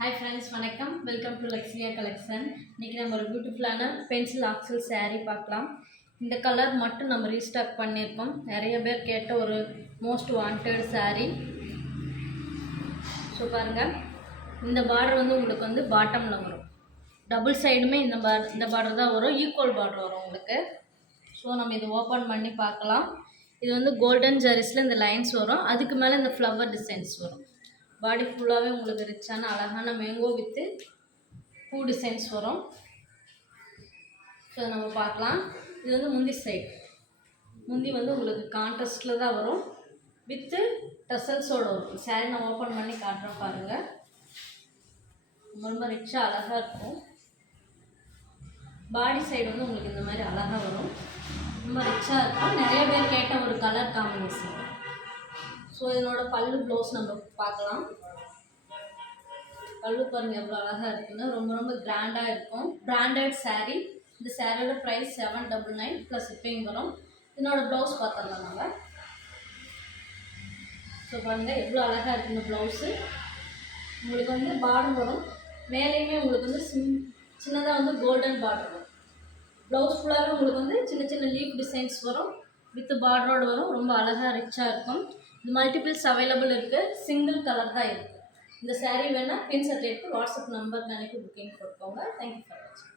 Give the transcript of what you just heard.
Hi friends, வணக்கம். Welcome to Luxia collection. இன்னைக்கு நம்ம ஒரு பியூட்டிஃபுல்லான பென்சில் ஆக்சல் saree பார்க்கலாம். இந்த கலர் மட்டும் நம்ம ரீஸ்டாக் பண்ணியிருக்கோம். நிறைய பேர் கேட்ட ஒரு மோஸ்ட் வாண்டட் saree. ஸோ பாருங்கள், இந்த பார்டர் வந்து உங்களுக்கு வந்து பாட்டமில் வரும். டபுள் சைடுமே இந்த பார்டர் தான் வரும். ஈக்குவல் பார்டர் வரும் உங்களுக்கு. ஸோ நம்ம இதை ஓப்பன் பண்ணி பார்க்கலாம். இது வந்து கோல்டன் ஜரிஸில் இந்த லைன்ஸ் வரும். அதுக்கு மேலே இந்த ஃப்ளவர் டிசைன்ஸ் வரும். பாடி ஃபுல்லாகவே உங்களுக்கு ரிச்சான அழகான மேங்கோ வித்து பூ டிசைன்ஸ் வரும். ஸோ நம்ம பார்க்கலாம். இது வந்து முந்தி சைடு. முந்தி வந்து உங்களுக்கு கான்ட்ராஸ்டில் தான் வரும், வித்து டசல்ஸோடு வரும். சாரி நான் ஓப்பன் பண்ணி காட்டுறேன் பாருங்கள். ரொம்ப ரிச்சாக அழகாக இருக்கும். பாடி சைடு வந்து உங்களுக்கு இந்த மாதிரி அழகாக வரும். ரொம்ப ரிச்சாக இருக்கும். நிறைய பேர் கேட்ட ஒரு கலர் காம்பினேஷன். ஸோ இதனோட பல்லு ப்ளவுஸ் நம்ம பார்க்கலாம். பல்லு பாருங்கள் எவ்வளோ அழகாக இருக்குன்னு. ரொம்ப ரொம்ப கிராண்டாக இருக்கும். Branded saree. இந்த சாரியோட ப்ரைஸ் 799 ப்ளஸ் ஷிப்பிங் வரும். இதனோட ப்ளவுஸ் பார்த்துடலாம் நம்ம. ஸோ பாருங்கள் எவ்வளோ அழகாக இருக்குங்க ப்ளவுஸு. உங்களுக்கு வந்து பார்டர் வரும். மேலேயுமே உங்களுக்கு வந்து சின்னதாக வந்து கோல்டன் பார்டர் வரும். ப்ளவுஸ் ஃபுல்லாகவே உங்களுக்கு வந்து சின்ன சின்ன லீஃப் டிசைன்ஸ் வரும். வித் பார்டரோடு வரும். ரொம்ப அழகாக ரிச்சாக இருக்கும். இது மல்டிபிள்ஸ் அவைலபிள் இருக்குது. சிங்கிள் கலர் தான் இருக்குது. இந்த saree வேணால் ஸ்க்ரீன்ஷாட் எடுத்து வாட்ஸ்அப் நம்பருக்கு அனுப்பி புக்கிங் கொடுப்போங்க. தேங்க்யூ ஃபார் வாட்சிங்.